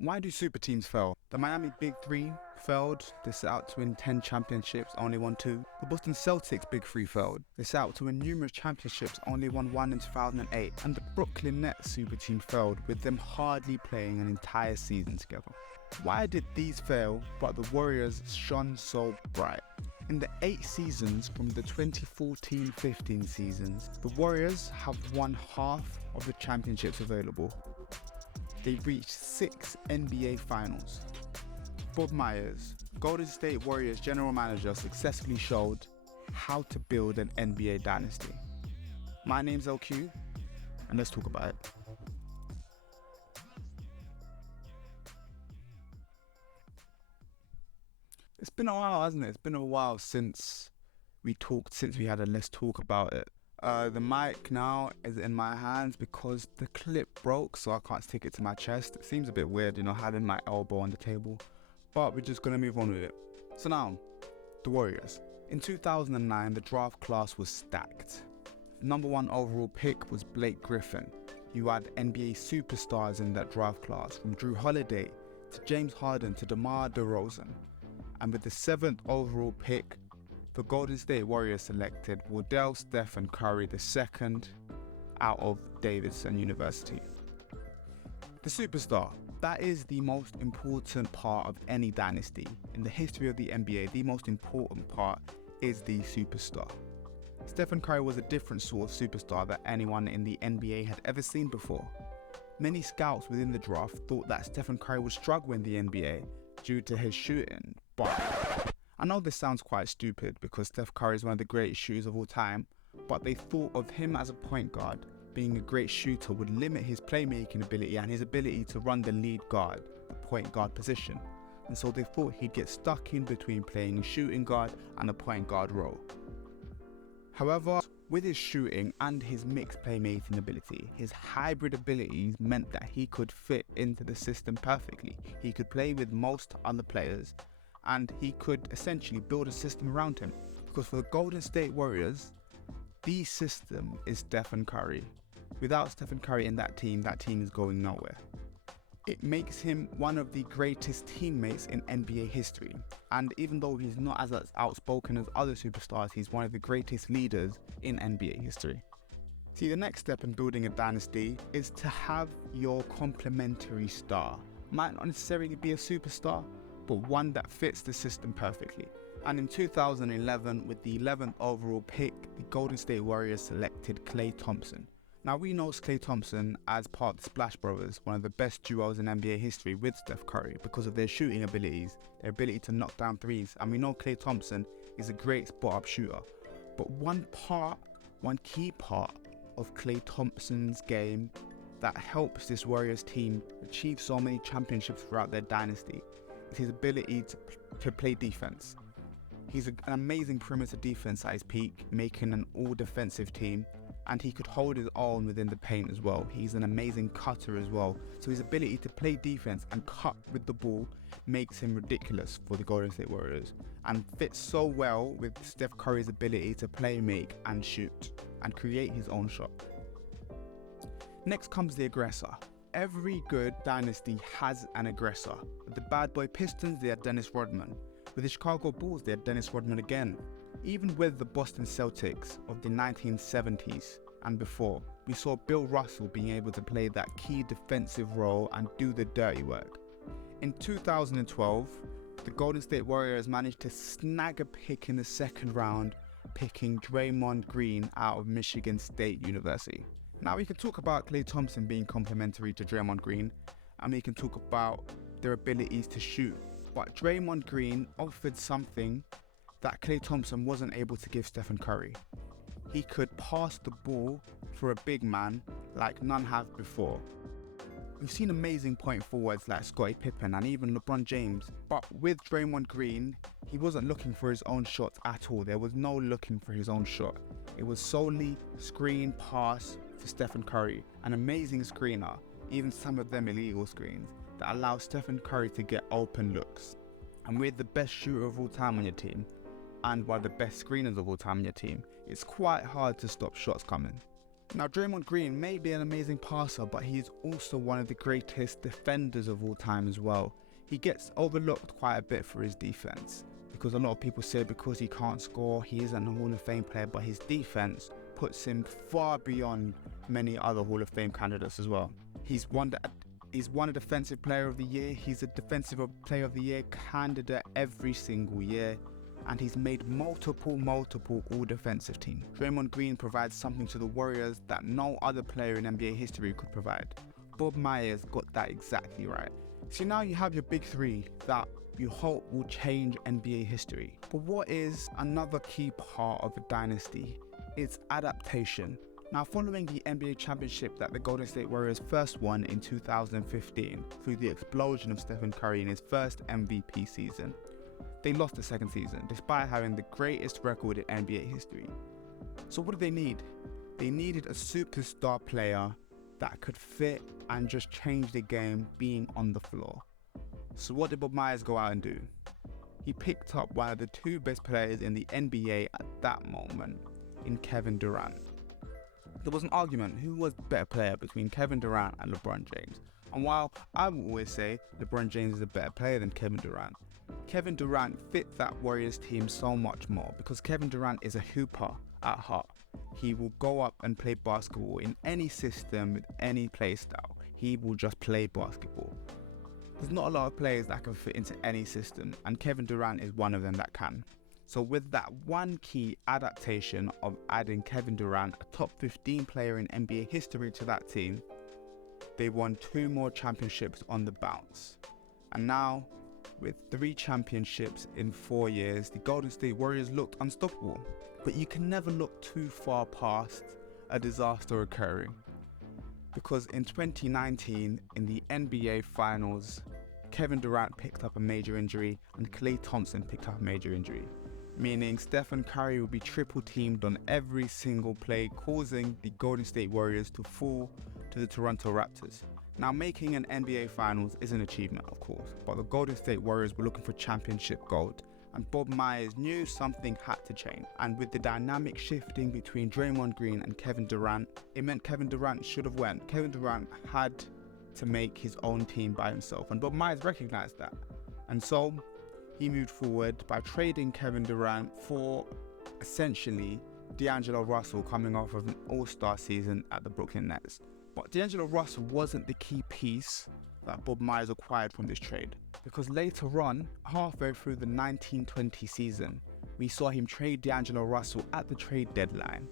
Why do super teams fail? The Miami Big Three failed. They set out to win 10 championships, only won 2. The Boston Celtics Big Three failed. They set out to win numerous championships, only won 1 in 2008. And the Brooklyn Nets super team failed, with them hardly playing an entire season together. Why did these fail, but the Warriors shone so bright? In the 8 seasons from the 2014-15 seasons, the Warriors have won half of the championships available. They reached 6 NBA Finals. Bob Myers, Golden State Warriors general manager, successfully showed how to build an NBA dynasty. My name's LQ, and let's talk about it. It's been a while, hasn't it? It's been a while since we had a let's talk about it. The mic now is in my hands because the clip broke, so I can't stick it to my chest. It seems a bit weird, having my elbow on the table, but we're just gonna move on with it. So now, the Warriors. In 2009, the draft class was stacked. The number 1 overall pick was Blake Griffin. You had NBA superstars in that draft class, from Drew Holiday to James Harden to DeMar DeRozan. And with the 7th overall pick, the Golden State Warriors selected Wardell Stephen Curry II out of Davidson University. The superstar, that is the most important part of any dynasty. In the history of the NBA, the most important part is the superstar. Stephen Curry was a different sort of superstar that anyone in the NBA had ever seen before. Many scouts within the draft thought that Stephen Curry would struggle in the NBA due to his shooting, but I know this sounds quite stupid because Steph Curry is one of the greatest shooters of all time, but they thought of him as a point guard. Being a great shooter would limit his playmaking ability and his ability to run the lead guard, the point guard position. And so they thought he'd get stuck in between playing shooting guard and a point guard role. However, with his shooting and his mixed playmaking ability, his hybrid abilities meant that he could fit into the system perfectly. He could play with most other players, and he could essentially build a system around him. Because for the Golden State Warriors, the system is Stephen Curry. Without Stephen Curry in that team is going nowhere. It makes him one of the greatest teammates in NBA history. And even though he's not as outspoken as other superstars, he's one of the greatest leaders in NBA history. See, the next step in building a dynasty is to have your complementary star. Might not necessarily be a superstar, but one that fits the system perfectly. And in 2011, with the 11th overall pick, the Golden State Warriors selected Klay Thompson. Now, we know Klay Thompson as part of the Splash Brothers, one of the best duos in NBA history with Steph Curry because of their shooting abilities, their ability to knock down threes, and we know Klay Thompson is a great spot-up shooter. But one key part of Klay Thompson's game that helps this Warriors team achieve so many championships throughout their dynasty is his ability to play defense. He's an amazing perimeter defense at his peak, making an all-defensive team, and he could hold his own within the paint as well. He's an amazing cutter as well. So his ability to play defense and cut with the ball makes him ridiculous for the Golden State Warriors and fits so well with Steph Curry's ability to play, make, and shoot and create his own shot. Next comes the aggressor. Every good dynasty has an aggressor. With the bad boy Pistons, they had Dennis Rodman. With the Chicago Bulls, they had Dennis Rodman again. Even with the Boston Celtics of the 1970s and before, we saw Bill Russell being able to play that key defensive role and do the dirty work. In 2012, the Golden State Warriors managed to snag a pick in the 2nd round, picking Draymond Green out of Michigan State University. Now we can talk about Klay Thompson being complementary to Draymond Green, and we can talk about their abilities to shoot. But Draymond Green offered something that Klay Thompson wasn't able to give Stephen Curry. He could pass the ball for a big man like none have before. We've seen amazing point forwards like Scottie Pippen and even LeBron James, but with Draymond Green, he wasn't looking for his own shot at all. There was no looking for his own shot. It was solely screen pass for Stephen Curry, an amazing screener, even some of them illegal screens, that allow Stephen Curry to get open looks. And with the best shooter of all time on your team, and one of the best screeners of all time on your team, it's quite hard to stop shots coming. Now, Draymond Green may be an amazing passer, but he is also one of the greatest defenders of all time as well. He gets overlooked quite a bit for his defense, because a lot of people say because he can't score, he isn't a Hall of Fame player, but his defense puts him far beyond many other Hall of Fame candidates as well. He's won a Defensive Player of the Year. He's a Defensive Player of the Year candidate every single year. And he's made multiple all-defensive teams. Draymond Green provides something to the Warriors that no other player in NBA history could provide. Bob Myers got that exactly right. So now you have your big three that you hope will change NBA history. But what is another key part of a dynasty? It's adaptation. Now, following the NBA championship that the Golden State Warriors first won in 2015 through the explosion of Stephen Curry in his first MVP season, they lost the second season despite having the greatest record in NBA history. So what did they need? They needed a superstar player that could fit and just change the game being on the floor. So what did Bob Myers go out and do? He picked up one of the two best players in the NBA at that moment in Kevin Durant. There was an argument who was the better player between Kevin Durant and LeBron James. And while I will always say LeBron James is a better player than Kevin Durant, Kevin Durant fit that Warriors team so much more because Kevin Durant is a hooper at heart. He will go up and play basketball in any system with any play style. He will just play basketball. There's not a lot of players that can fit into any system, and Kevin Durant is one of them that can. So with that one key adaptation of adding Kevin Durant, a top 15 player in NBA history, to that team, they won 2 more championships on the bounce. And now, with 3 championships in 4 years, the Golden State Warriors looked unstoppable. But you can never look too far past a disaster occurring. Because in 2019, in the NBA Finals, Kevin Durant picked up a major injury and Klay Thompson picked up a major injury, meaning Stephen Curry will be triple teamed on every single play, causing the Golden State Warriors to fall to the Toronto Raptors. Now, making an NBA Finals is an achievement, of course, but the Golden State Warriors were looking for championship gold, and Bob Myers knew something had to change. And with the dynamic shifting between Draymond Green and Kevin Durant, it meant Kevin Durant should have won. Kevin Durant had to make his own team by himself, and Bob Myers recognized that. And so he moved forward by trading Kevin Durant for essentially D'Angelo Russell, coming off of an all-star season at the Brooklyn Nets. But D'Angelo Russell wasn't the key piece that Bob Myers acquired from this trade, because later on, halfway through the 1920 season, we saw him trade D'Angelo Russell at the trade deadline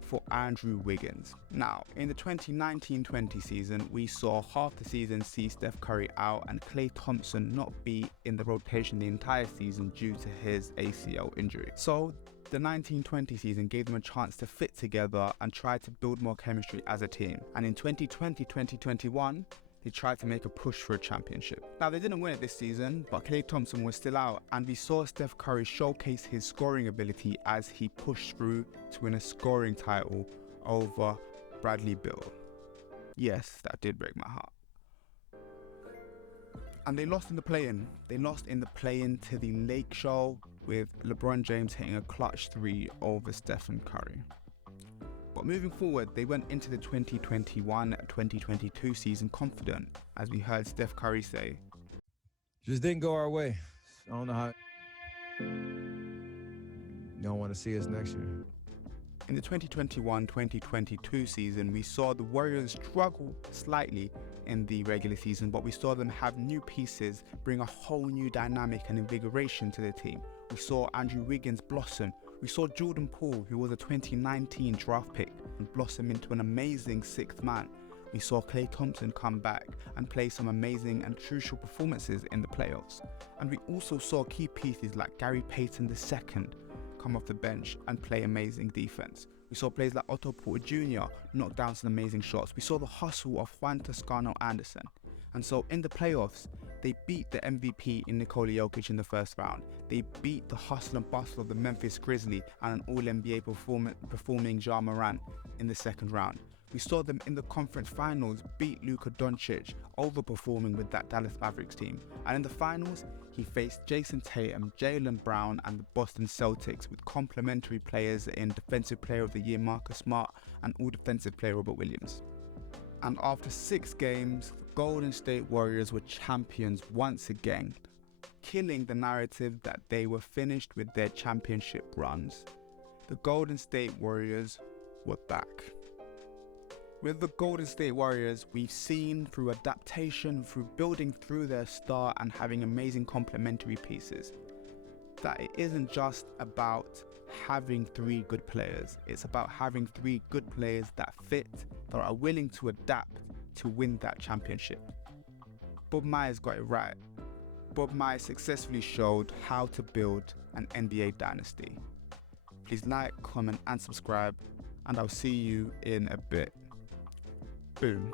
for Andrew Wiggins. Now, in the 2019-20 season, we saw half the season see Steph Curry out and Klay Thompson not be in the rotation the entire season due to his ACL injury. So the 1920 season gave them a chance to fit together and try to build more chemistry as a team. And in 2020-2021, they tried to make a push for a championship. Now, they didn't win it this season, but Klay Thompson was still out, and we saw Steph Curry showcase his scoring ability as he pushed through to win a scoring title over Bradley Beal. Yes, that did break my heart. And they lost in the play-in. They lost in the play-in to the Lake Show, with LeBron James hitting a clutch 3 over Stephen Curry. But moving forward, they went into the 2021-2022 season confident, as we heard Steph Curry say, "Just didn't go our way. I don't know how. Don't want to see us next year." In the 2021-2022 season, we saw the Warriors struggle slightly in the regular season, but we saw them have new pieces, bring a whole new dynamic and invigoration to the team. We saw Andrew Wiggins blossom. We saw Jordan Poole, who was a 2019 draft pick, and blossom into an amazing 6th man. We saw Klay Thompson come back and play some amazing and crucial performances in the playoffs. And we also saw key pieces like Gary Payton II come off the bench and play amazing defense. We saw players like Otto Porter Jr. knock down some amazing shots. We saw the hustle of Juan Toscano Anderson. And so in the playoffs, they beat the MVP in Nikola Jokic in the first round. They beat the hustle and bustle of the Memphis Grizzlies and an All-NBA performing Ja Morant in the second round. We saw them in the conference finals beat Luka Doncic, overperforming with that Dallas Mavericks team. And in the finals, he faced Jason Tatum, Jaylen Brown and the Boston Celtics with complementary players in Defensive Player of the Year Marcus Smart and All-Defensive Player Robert Williams. And after 6 games, the Golden State Warriors were champions once again, killing the narrative that they were finished with their championship runs. The Golden State Warriors were back. With the Golden State Warriors, we've seen through adaptation, through building through their star and having amazing complementary pieces, that it isn't just about having 3 good players. It's about having 3 good players that fit, that are willing to adapt to win that championship. Bob Myers got it right. Bob Myers successfully showed how to build an NBA dynasty. Please like, comment and subscribe, and I'll see you in a bit. Boom.